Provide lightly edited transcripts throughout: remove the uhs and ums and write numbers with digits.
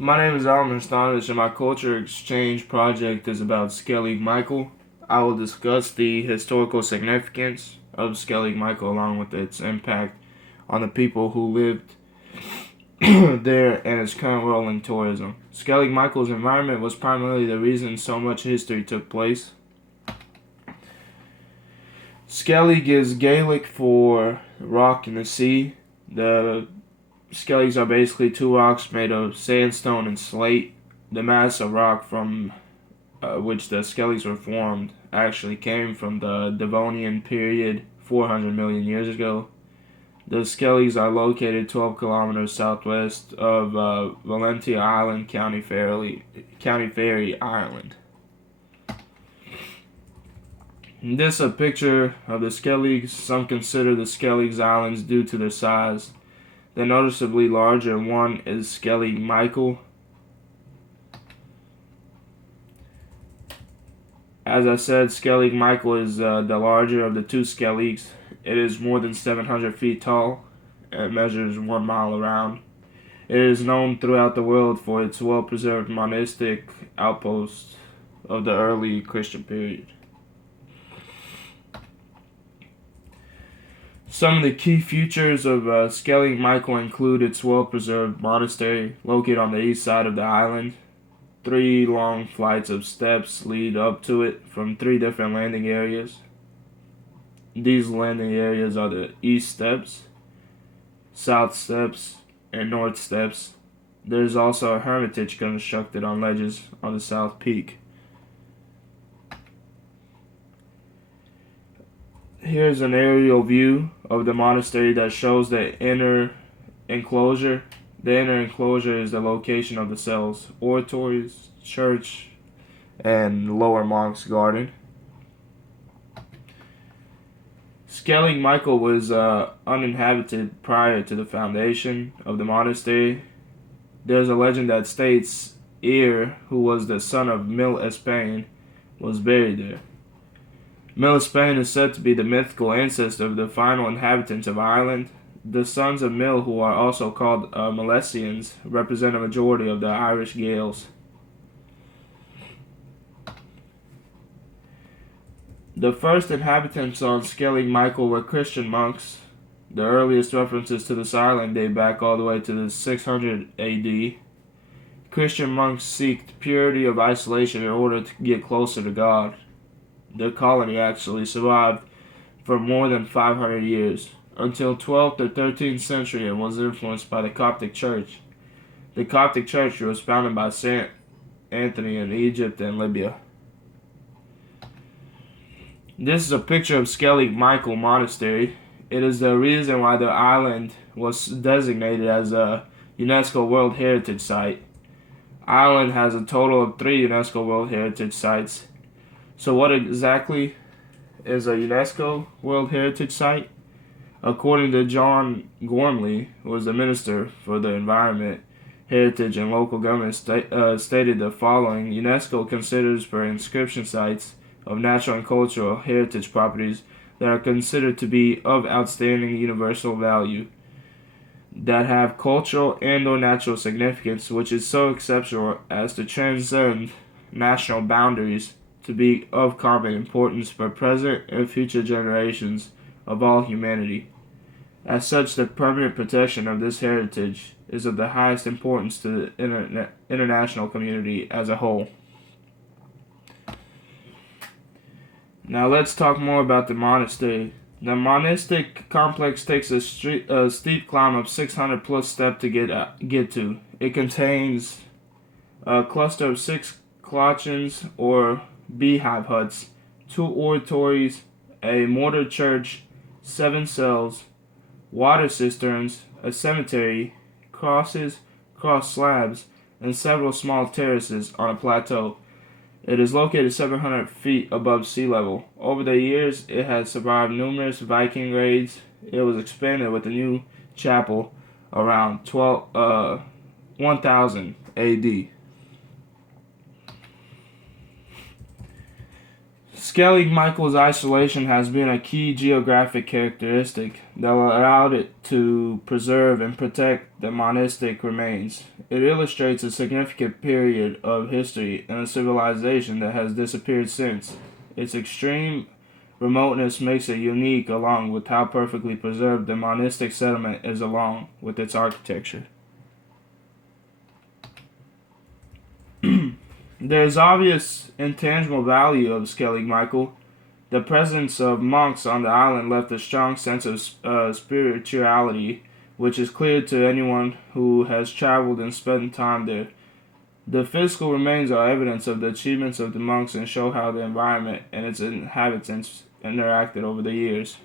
My name is Alman Stanish, and my culture exchange project is about Skellig Michael. I will discuss the historical significance of Skellig Michael along with its impact on the people who lived there and its current role in tourism. Skellig Michael's environment was primarily the reason so much history took place. Skellig is Gaelic for rock in the sea. The Skelligs are basically two rocks made of sandstone and slate. The mass of rock from which the Skelligs were formed actually came from the Devonian period 400 million years ago. The Skelligs are located 12 kilometers southwest of Valentia Island, County Ferry, Ireland. This is a picture of the Skelligs. Some consider the Skelligs Islands due to their size. The noticeably larger one is Skellig Michael. As I said, Skellig Michael is the larger of the two Skelligs. It is more than 700 feet tall and measures 1 mile around. It is known throughout the world for its well-preserved monastic outposts of the early Christian period. Some of the key features of Skellig Michael include its well-preserved monastery located on the east side of the island. 3 long flights of steps lead up to it from 3 different landing areas. These landing areas are the East Steps, South Steps, and North Steps. There is also a hermitage constructed on ledges on the south peak. Here's an aerial view of the monastery that shows the inner enclosure. The inner enclosure is the location of the cells, oratories, church, and lower monk's garden. Skellig Michael was uninhabited prior to the foundation of the monastery. There's a legend that states Ir, who was the son of Mil Espain, was buried there. Mil Espain is said to be the mythical ancestor of the final inhabitants of Ireland. The sons of Mil, who are also called Milesians, represent a majority of the Irish Gaels. The first inhabitants on Skellig Michael were Christian monks. The earliest references to this island date back all the way to the 600 AD. Christian monks seeked purity of isolation in order to get closer to God. The colony actually survived for more than 500 years, until 12th or 13th century, and was influenced by the Coptic Church. The Coptic Church was founded by Saint Anthony in Egypt and Libya. This is a picture of Skellig Michael Monastery. It is the reason why the island was designated as a UNESCO World Heritage Site. Ireland has a total of 3 UNESCO World Heritage Sites. So what exactly is a UNESCO World Heritage Site? According to John Gormley, who was the Minister for the Environment, Heritage and Local Government, stated the following: UNESCO considers for inscription sites of natural and cultural heritage properties that are considered to be of outstanding universal value, that have cultural and or natural significance which is so exceptional as to transcend national boundaries, to be of common importance for present and future generations of all humanity. As such, the permanent protection of this heritage is of the highest importance to the international community as a whole. Now let's talk more about the monastery. The monastic complex takes a steep climb of 600 plus steps to get to. It contains a cluster of 6 klochens or beehive huts, 2 oratories, a mortar church, 7 cells, water cisterns, a cemetery, crosses, cross slabs, and several small terraces on a plateau. It is located 700 feet above sea level. Over the years, it has survived numerous Viking raids. It was expanded with a new chapel around 1000 AD. Skellig Michael's isolation has been a key geographic characteristic that allowed it to preserve and protect the monastic remains. It illustrates a significant period of history and a civilization that has disappeared since. Its extreme remoteness makes it unique, along with how perfectly preserved the monastic settlement is, along with its architecture. There is obvious intangible value of Skellig Michael. The presence of monks on the island left a strong sense of spirituality, which is clear to anyone who has traveled and spent time there. The physical remains are evidence of the achievements of the monks and show how the environment and its inhabitants interacted over the years.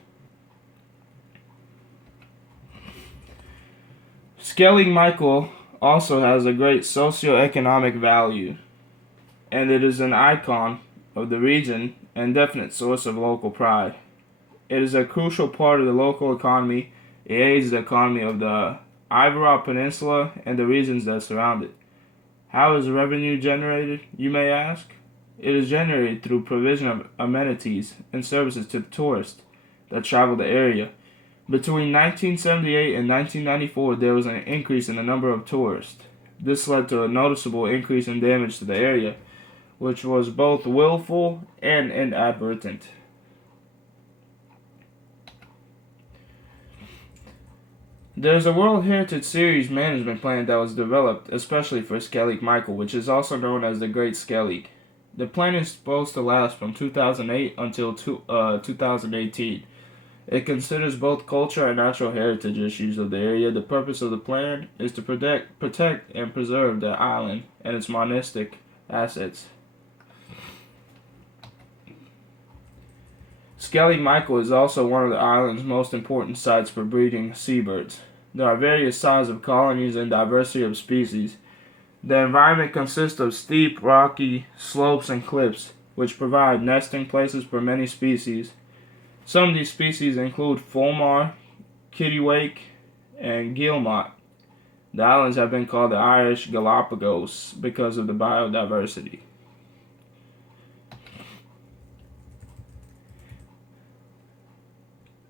Skellig Michael also has a great socio-economic value, and it is an icon of the region and definite source of local pride. It is a crucial part of the local economy. It aids the economy of the Ivoire Peninsula and the regions that surround it. How is revenue generated, you may ask? It is generated through provision of amenities and services to tourists that travel the area. Between 1978 and 1994, there was an increase in the number of tourists. This led to a noticeable increase in damage to the area, which was both willful and inadvertent. There's a World Heritage Series management plan that was developed especially for Skellig Michael, which is also known as the Great Skellig. The plan is supposed to last from 2008 until 2018. It considers both culture and natural heritage issues of the area. The purpose of the plan is to protect and preserve the island and its monastic assets. Skellig Michael is also one of the island's most important sites for breeding seabirds. There are various sizes of colonies and diversity of species. The environment consists of steep, rocky slopes and cliffs, which provide nesting places for many species. Some of these species include fulmar, kittiwake, and guillemot. The islands have been called the Irish Galapagos because of the biodiversity.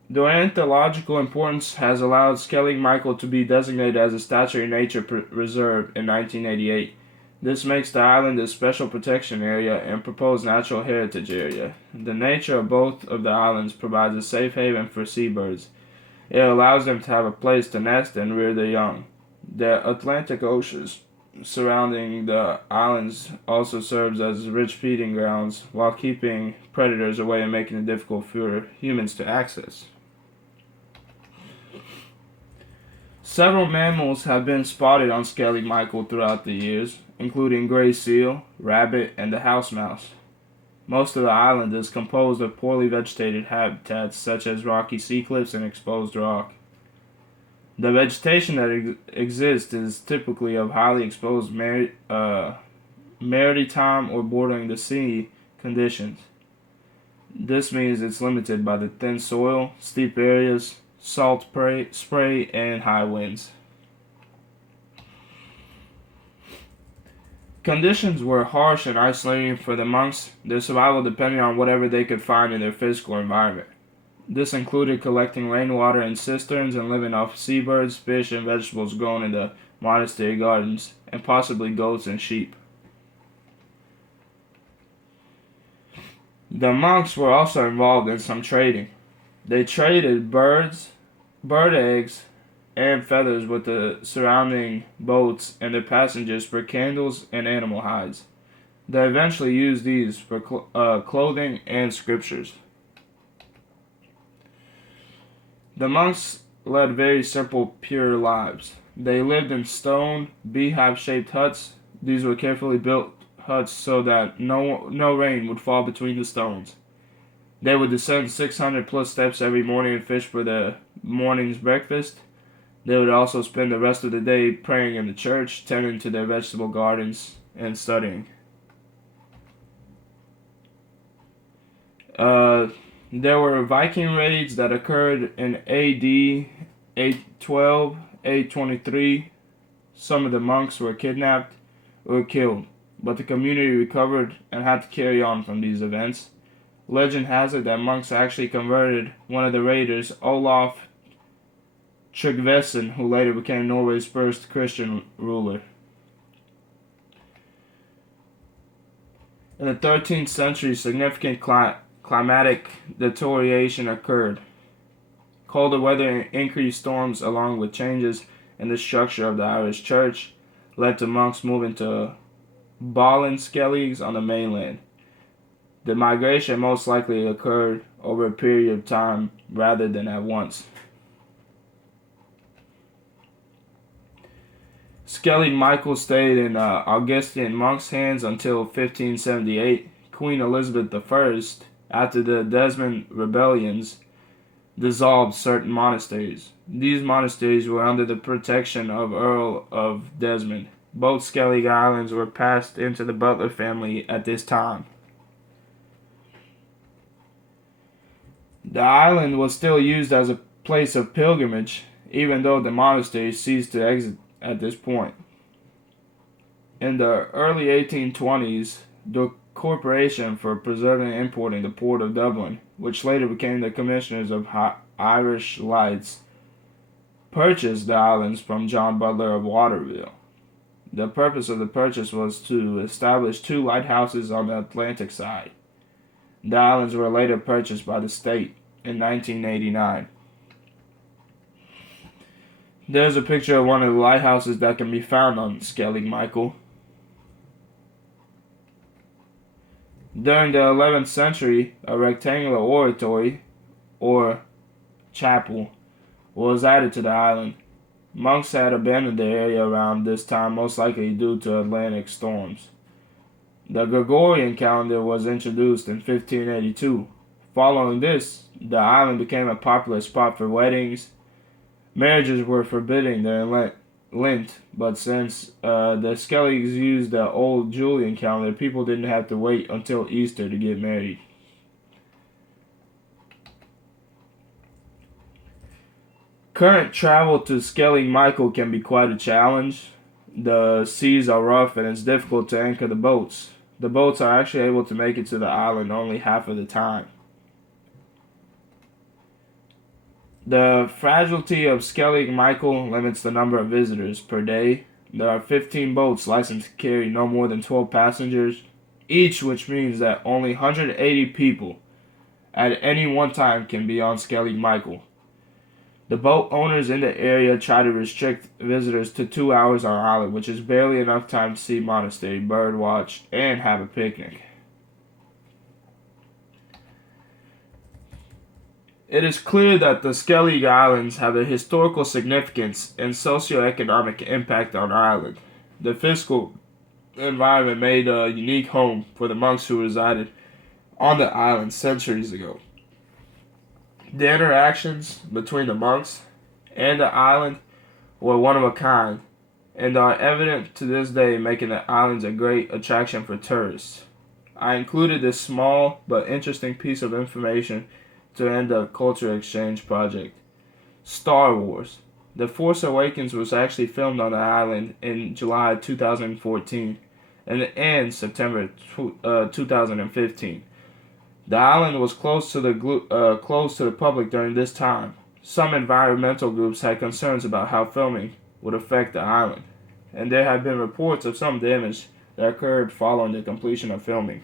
The ornithological importance has allowed Skellig Michael to be designated as a statutory nature reserve in 1988. This makes the island a special protection area and proposed natural heritage area. The nature of both of the islands provides a safe haven for seabirds. It allows them to have a place to nest and rear their young. The Atlantic Ocean surrounding the islands also serves as rich feeding grounds while keeping predators away and making it difficult for humans to access. Several mammals have been spotted on Skellig Michael throughout the years, including gray seal, rabbit, and the house mouse. Most of the island is composed of poorly vegetated habitats such as rocky sea cliffs and exposed rock. The vegetation that exists is typically of highly exposed maritime or bordering the sea conditions. This means it's limited by the thin soil, steep areas, salt spray, and high winds. Conditions were harsh and isolating for the monks, their survival depending on whatever they could find in their physical environment. This included collecting rainwater in cisterns and living off seabirds, fish, and vegetables grown in the monastery gardens, and possibly goats and sheep. The monks were also involved in some trading. They traded bird eggs, and feathers with the surrounding boats and their passengers for candles and animal hides. They eventually used these for clothing and scriptures. The monks led very simple, pure lives. They lived in stone, beehive-shaped huts. These were carefully built huts so that no rain would fall between the stones. They would descend 600 plus steps every morning and fish for the morning's breakfast. They would also spend the rest of the day praying in the church, tending to their vegetable gardens, and studying. There were Viking raids that occurred in AD 812, 823. Some of the monks were kidnapped or killed, but the community recovered and had to carry on from these events. Legend has it that monks actually converted one of the raiders, Olaf Tryggvason, who later became Norway's first Christian ruler. In the 13th century, significant climatic deterioration occurred. Colder weather and increased storms, along with changes in the structure of the Irish church, led to monks moving to Ballinskelligs on the mainland. The migration most likely occurred over a period of time rather than at once. Skellig Michael stayed in Augustine monks' hands until 1578. Queen Elizabeth I, after the Desmond rebellions, dissolved certain monasteries. These monasteries were under the protection of Earl of Desmond. Both Skellig Islands were passed into the Butler family at this time. The island was still used as a place of pilgrimage, even though the monasteries ceased to exist at this point. In the early 1820s, the Corporation for Preserving and Importing the Port of Dublin, which later became the Commissioners of Irish Lights, purchased the islands from John Butler of Waterville. The purpose of the purchase was to establish 2 lighthouses on the Atlantic side. The islands were later purchased by the state in 1989. There's a picture of one of the lighthouses that can be found on Skellig Michael. During the 11th century, a rectangular oratory, or chapel, was added to the island. Monks had abandoned the area around this time, most likely due to Atlantic storms. The Gregorian calendar was introduced in 1582. Following this, the island became a popular spot for weddings. Marriages were forbidden during Lent, but since the Skelligs used the old Julian calendar, people didn't have to wait until Easter to get married. Current travel to Skellig Michael can be quite a challenge. The seas are rough and it's difficult to anchor the boats. The boats are actually able to make it to the island only half of the time. The fragility of Skellig Michael limits the number of visitors per day. There are 15 boats licensed to carry no more than 12 passengers each, which means that only 180 people at any one time can be on Skellig Michael. The boat owners in the area try to restrict visitors to 2 hours on island, which is barely enough time to see monastery, bird watch, and have a picnic. It is clear that the Skellig Islands have a historical significance and socioeconomic impact on Ireland. The physical environment made a unique home for the monks who resided on the island centuries ago. The interactions between the monks and the island were one of a kind and are evident to this day, making the islands a great attraction for tourists. I included this small but interesting piece of information to end the culture exchange project. Star Wars. The Force Awakens was actually filmed on the island in July 2014 and it ends September 2015. The island was closed to the public during this time. Some environmental groups had concerns about how filming would affect the island, and there have been reports of some damage that occurred following the completion of filming.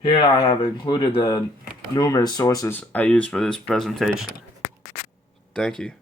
Here I have included the numerous sources I used for this presentation. Thank you.